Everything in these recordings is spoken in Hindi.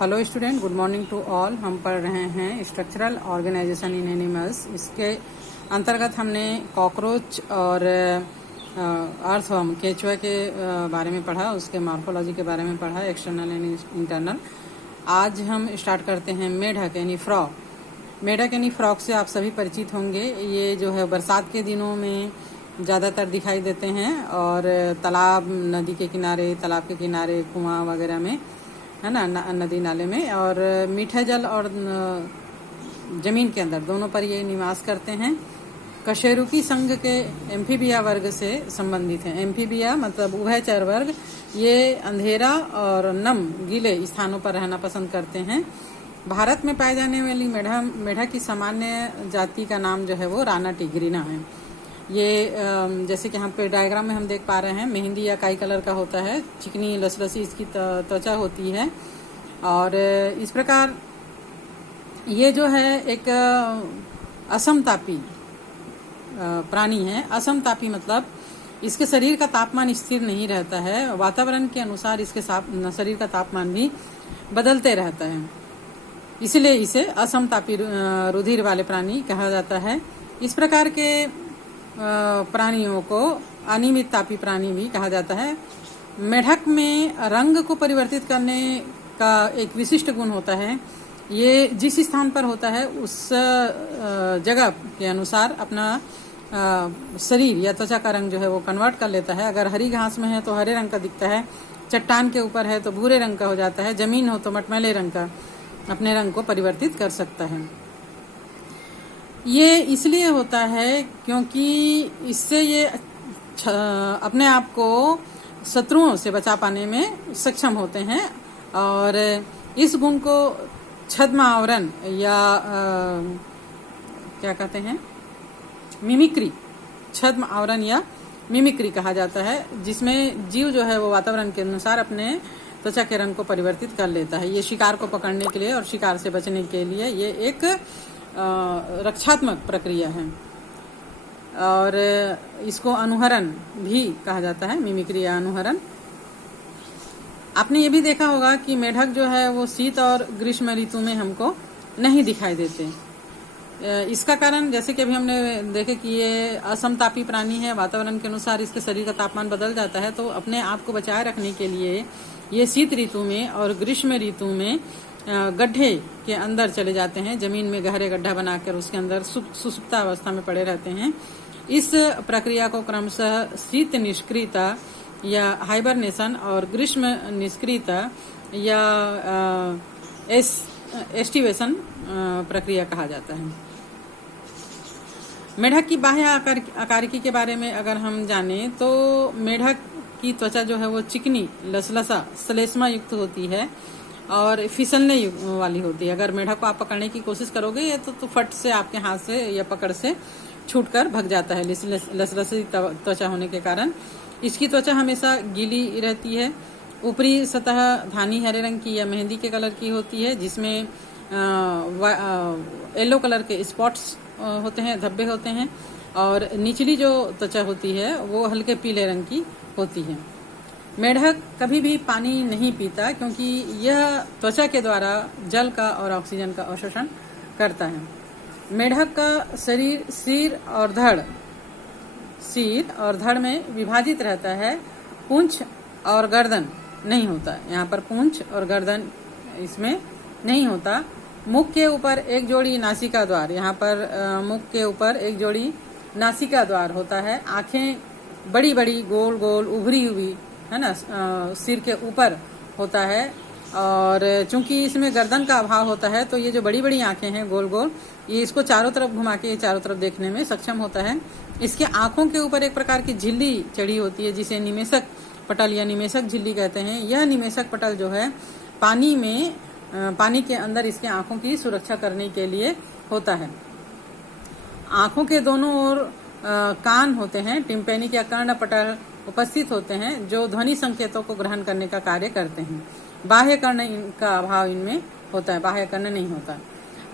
Hello student, good morning to all. हम पढ़ रहे हैं स्ट्रक्चरल ऑर्गेनाइजेशन इन एनिमल्स। इसके अंतर्गत हमने कॉकरोच और अर्थवर्म केचुआ के बारे में पढ़ा, उसके मॉर्फोलॉजी के बारे में पढ़ा, एक्सटर्नल एंड इंटरनल। आज हम स्टार्ट करते हैं मेढक यानी फ्रॉग। मेढक यानी फ्रॉग से आप सभी परिचित होंगे। ये जो है बरसात के दिनों में ज़्यादातर दिखाई देते हैं और तालाब, नदी के किनारे, तालाब के किनारे, कुआं वगैरह में, है ना, नदी नाले में, और मीठे जल और जमीन के अंदर दोनों पर ये निवास करते हैं। कशेरुकी संघ के एम्फीबिया वर्ग से संबंधित हैं। एम्फीबिया मतलब उभयचर वर्ग। ये अंधेरा और नम गीले स्थानों पर रहना पसंद करते हैं। भारत में पाए जाने वाली मेढक की सामान्य जाति का नाम जो है वो राना टिग्रिना है। ये जैसे कि यहाँ पे डायग्राम में हम देख पा रहे हैं, मेहंदी या काई कलर का होता है, चिकनी लसलसी इसकी त्वचा होती है। और इस प्रकार ये जो है एक असमतापी प्राणी है। असमतापी मतलब इसके शरीर का तापमान स्थिर नहीं रहता है, वातावरण के अनुसार इसके शरीर का तापमान भी बदलते रहता है, इसलिए इसे असमतापी रुधिर वाले प्राणी कहा जाता है। इस प्रकार के प्राणियों को अनियमित तापी प्राणी भी कहा जाता है। मेढक में रंग को परिवर्तित करने का एक विशिष्ट गुण होता है। ये जिस स्थान पर होता है उस जगह के अनुसार अपना शरीर या त्वचा का रंग जो है वो कन्वर्ट कर लेता है। अगर हरी घास में है तो हरे रंग का दिखता है, चट्टान के ऊपर है तो भूरे रंग का हो जाता है, जमीन हो तो मटमैले रंग का अपने रंग को परिवर्तित कर सकता है। ये इसलिए होता है क्योंकि इससे ये अपने आप को शत्रुओं से बचा पाने में सक्षम होते हैं। और इस गुण को छद्म आवरण या क्या कहते हैं, मिमिक्री, छद्म आवरण या मिमिक्री कहा जाता है, जिसमें जीव जो है वो वातावरण के अनुसार अपने त्वचा के रंग को परिवर्तित कर लेता है। ये शिकार को पकड़ने के लिए और शिकार से बचने के लिए ये एक रक्षात्मक प्रक्रिया है। और इसको अनुहरण भी कहा जाता है, मिमिक्री या अनुहरण। आपने ये भी देखा होगा कि मेढक जो है वो शीत और ग्रीष्म ऋतु में हमको नहीं दिखाई देते। इसका कारण जैसे कि अभी हमने देखे कि ये असमतापी प्राणी है, वातावरण के अनुसार इसके शरीर का तापमान बदल जाता है, तो अपने आप को बचाए रखने के लिए ये शीत ऋतु में और ग्रीष्म ऋतु में गड्ढे के अंदर चले जाते हैं, जमीन में गहरे गड्ढा बनाकर उसके अंदर सुसुप्त अवस्था में पड़े रहते हैं। इस प्रक्रिया को क्रमशः शीत निष्क्रियता या हाइबरनेशन और ग्रीष्म निष्क्रियता या एस्टिवेशन प्रक्रिया कहा जाता है। मेढक की बाह्य आकारिकी के बारे में अगर हम जाने तो मेढक की त्वचा जो है वो चिकनी, लसलसा, श्लेष्मा युक्त होती है और फिसलने वाली होती है। अगर मेढक को आप पकड़ने की कोशिश करोगे तो फट से आपके हाथ से या पकड़ से छूटकर भग जाता है, लसलसी त्वचा होने के कारण। इसकी त्वचा हमेशा गीली रहती है। ऊपरी सतह धानी हरे रंग की या मेहंदी के कलर की होती है, जिसमें येलो कलर के स्पॉट्स होते हैं, धब्बे होते हैं, और निचली जो त्वचा होती है वो हल्के पीले रंग की होती है। मेढक कभी भी पानी नहीं पीता क्योंकि यह त्वचा के द्वारा जल का और ऑक्सीजन का अवशोषण करता है। मेढक का शरीर सिर और धड़ में विभाजित रहता है। पूंछ और गर्दन नहीं होता, यहाँ पर पूंछ और गर्दन इसमें नहीं होता। मुख के ऊपर एक जोड़ी नासिका द्वार, यहाँ पर मुख के ऊपर एक जोड़ी नासिका द्वार होता है। आंखें बड़ी बड़ी, गोल गोल, उभरी हुई, है ना, सिर के ऊपर होता है। और चूंकि इसमें गर्दन का अभाव होता है तो ये जो बड़ी बड़ी आंखें हैं गोल गोल, ये इसको चारों तरफ घुमा के चारों तरफ देखने में सक्षम होता है। इसके आंखों के ऊपर एक प्रकार की झिल्ली चढ़ी होती है, जिसे निमेषक पटल या निमेषक झिल्ली कहते हैं। यह निमेषक पटल जो है पानी के अंदर इसके आंखों की सुरक्षा करने के लिए होता है। आंखों के दोनों ओर कान होते हैं, टिम्पैनिक या कर्णपटल उपस्थित होते हैं, जो ध्वनि संकेतों को ग्रहण करने का कार्य करते हैं। बाह्य कर्ण का अभाव इनमें होता है, बाह्य कर्ण नहीं होता।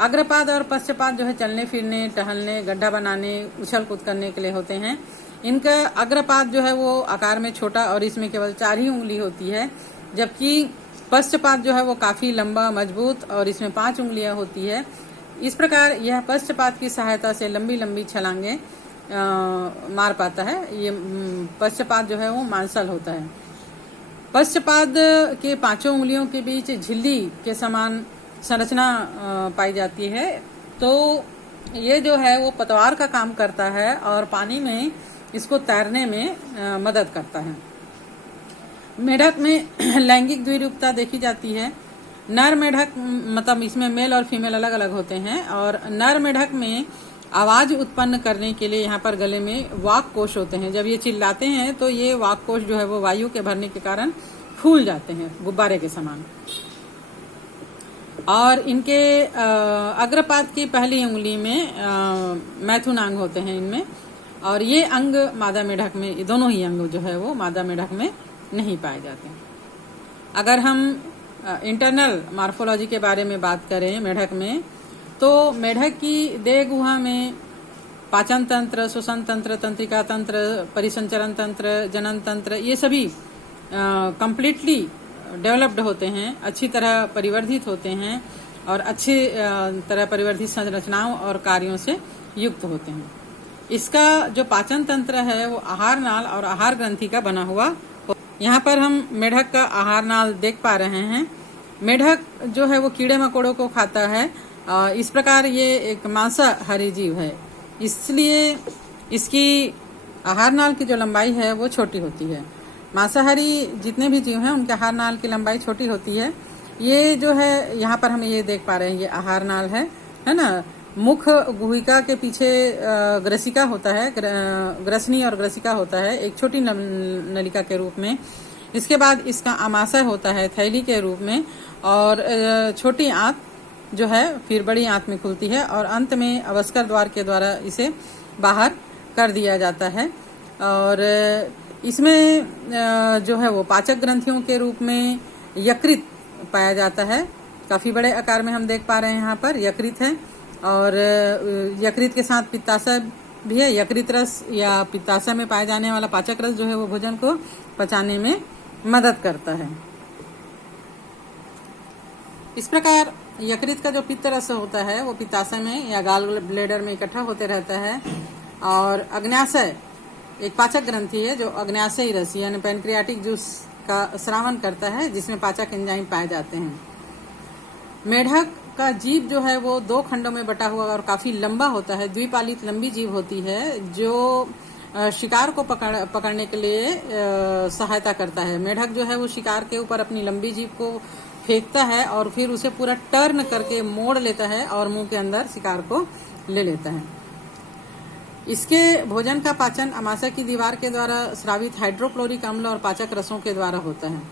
अग्रपाद और पश्चपाद जो है चलने फिरने, टहलने, गड्ढा बनाने, उछल कूद करने के लिए होते हैं। इनका अग्रपाद जो है वो आकार में छोटा और इसमें केवल 4 ही उंगली होती है, जबकि पश्चपाद जो है वो काफी लंबा, मजबूत और इसमें 5 उंगलियां होती है। इस प्रकार यह पश्चपाद की सहायता से लंबी लंबी छलांगे मार पाता है। ये पश्चपाद जो है वो मांसल होता है। पश्चपाद के 5 उंगलियों के बीच झिल्ली के समान संरचना पाई जाती है। तो ये जो है वो पतवार का काम करता है और पानी में इसको तैरने में मदद करता है। मेढक में लैंगिक द्विरूपता देखी जाती है। नर मेढक मतलब इसमें मेल और फीमेल अलग अलग होते हैं, और नर मेढक में आवाज उत्पन्न करने के लिए यहाँ पर गले में वाक कोश होते हैं। जब ये चिल्लाते हैं तो ये वाक कोश जो है वो वायु के भरने के कारण फूल जाते हैं गुब्बारे के समान। और इनके अग्रपाद की पहली उंगली में मैथुन अंग होते हैं इनमें, और ये अंग मादा मेढक में, दोनों ही अंग जो है वो मादा मेढक में नहीं पाए जाते। अगर हम इंटरनल मार्फोलॉजी के बारे में बात करें मेढक में, तो मेढक की देह गुहा में पाचन तंत्र, श्वसन तंत्र, तंत्रिका तंत्र, परिसंचरण तंत्र, जनन तंत्र, ये सभी कंप्लीटली डेवलप्ड होते हैं, अच्छी तरह परिवर्धित होते हैं और अच्छी तरह परिवर्धित संरचनाओं और कार्यों से युक्त होते हैं। इसका जो पाचन तंत्र है वो आहार नाल और आहार ग्रंथि का बना हुआ। यहाँ पर हम मेढक का आहार नाल देख पा रहे हैं। मेढक जो है वो कीड़े मकोड़ों को खाता है। इस प्रकार ये एक मांसाहारी जीव है, इसलिए इसकी आहार नाल की जो लंबाई है वो छोटी होती है। मांसाहारी जितने भी जीव हैं उनके आहार नाल की लंबाई छोटी होती है। ये जो है यहाँ पर हम ये देख पा रहे हैं, ये आहार नाल है ना। मुख गुहिका के पीछे ग्रसिका होता है, ग्रसनी और ग्रसिका होता है एक छोटी नलिका के रूप में। इसके बाद इसका आमाशय होता है थैली के रूप में, और छोटी आंत जो है फिर बड़ी आंत में खुलती है, और अंत में अवस्कर द्वार के द्वारा इसे बाहर कर दिया जाता है। और इसमें जो है वो पाचक ग्रंथियों के रूप में यकृत पाया जाता है। काफी बड़े आकार में हम देख पा रहे हैं यहाँ पर यकृत है, और यकृत के साथ पित्ताशय भी है। यकृत रस या पित्ताशय में पाए जाने वाला पाचक रस जो है वो भोजन को पचाने में मदद करता है। इस प्रकार यकृत का जो पित्त रस होता है वो पित्ताशय में या गाल ब्लेडर में इकट्ठा होते रहता है। और अग्न्याशय एक पाचक ग्रंथि है जो अग्न्याशयी रस यानी पैनक्रियाटिक जूस का स्रावन करता है, जिसमें पाचक एंजाइम पाए जाते हैं। मेढक का जीभ जो है वो 2 खंडों में बटा हुआ और काफी लंबा होता है। द्विपालित लंबी जीभ होती है जो शिकार को पकड़ने के लिए सहायता करता है। मेढक जो है वो शिकार के ऊपर अपनी लंबी जीभ को फेंकता है और फिर उसे पूरा टर्न करके मोड़ लेता है और मुंह के अंदर शिकार को ले लेता है। इसके भोजन का पाचन अमाशय की दीवार के द्वारा स्रावित हाइड्रोक्लोरिक अम्ल और पाचक रसों के द्वारा होता है।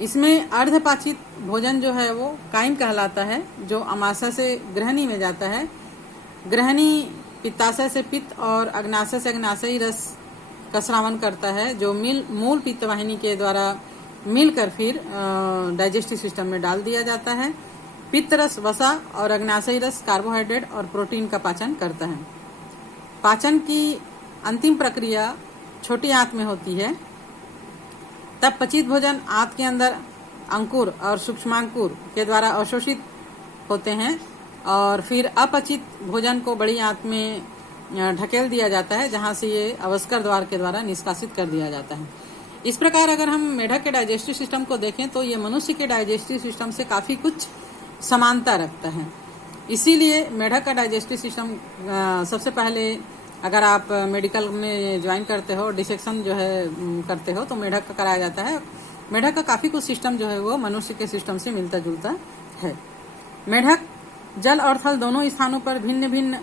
इसमें अर्धपाचित भोजन जो है वो काइम कहलाता है, जो अमाशय से ग्रहणी में जाता है। ग्रहणी पित्ताशय से पित्त और अग्नाशय से अग्नाशयी रस का स्रावन करता है, जो मूल पित्त वाहिनी के द्वारा मिलकर फिर डाइजेस्टिव सिस्टम में डाल दिया जाता है। पित्त रस वसा और अग्नाशयी रस कार्बोहाइड्रेट और प्रोटीन का पाचन करता है। पाचन की अंतिम प्रक्रिया छोटी आंत में होती है। तब पचित भोजन आंत के अंदर अंकुर और सूक्ष्मांकुर के द्वारा अवशोषित होते हैं, और फिर अपचित भोजन को बड़ी आंत में ढकेल दिया जाता है, जहां से ये अवस्कर द्वार के द्वारा निष्कासित कर दिया जाता है। इस प्रकार अगर हम मेढक के डाइजेस्टिव सिस्टम को देखें तो ये मनुष्य के डाइजेस्टिव सिस्टम से काफी कुछ समानता रखता है। इसीलिए मेढक का डाइजेस्टिव सिस्टम सबसे पहले अगर आप मेडिकल में ज्वाइन करते हो, डिसेक्शन जो है करते हो, तो मेढक का कराया जाता है। मेढक का काफी कुछ सिस्टम जो है वो मनुष्य के सिस्टम से मिलता जुलता है। मेढक जल और थल दोनों स्थानों पर भिन्न भिन्न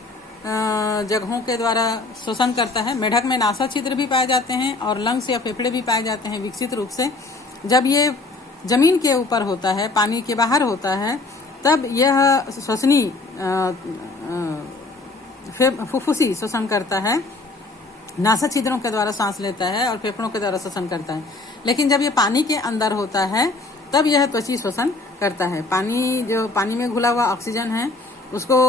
जगहों के द्वारा श्वसन करता है। मेढक में नासा छिद्र भी पाए जाते हैं और लंग्स या फेफड़े भी पाए जाते हैं विकसित रूप से। जब ये जमीन के ऊपर होता है, पानी के बाहर होता है, तब यह श्वसनी फुफ्फुसी श्वसन करता है, नासा छिद्रों के द्वारा सांस लेता है और फेफड़ों के द्वारा श्वसन करता है। लेकिन जब ये पानी के अंदर होता है तब यह त्वची श्वसन करता है। पानी में घुला हुआ ऑक्सीजन है उसको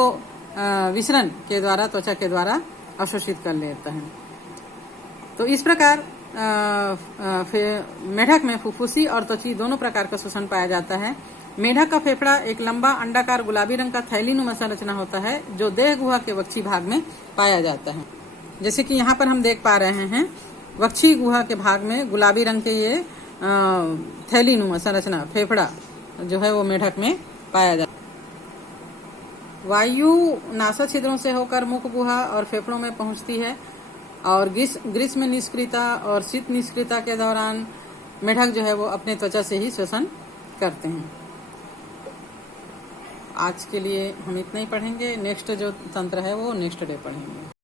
विसरण के द्वारा त्वचा के द्वारा अवशोषित कर लेता है। तो इस प्रकार मेढक में फुफ्फुसी और त्वची दोनों प्रकार का श्वसन पाया जाता है। मेढक का फेफड़ा एक लंबा अंडाकार गुलाबी रंग का थैलीनुमा संरचना होता है जो देह गुहा के वक्षी भाग में पाया जाता है। जैसे कि यहाँ पर हम देख पा रहे हैं, वक्षी गुहा के भाग में गुलाबी रंग के ये थैलीनुमा संरचना फेफड़ा जो है वो मेढक में पाया जाता है। वायु नासा छिद्रों से होकर मुख गुहा और फेफड़ों में पहुंचती है और ग्रीष्म निष्क्रियता और शीत निष्क्रियता के दौरान मेढक जो है वो अपने त्वचा से ही श्वसन करते हैं। आज के लिए हम इतना ही पढ़ेंगे। नेक्स्ट जो तंत्र है वो नेक्स्ट डे पढ़ेंगे।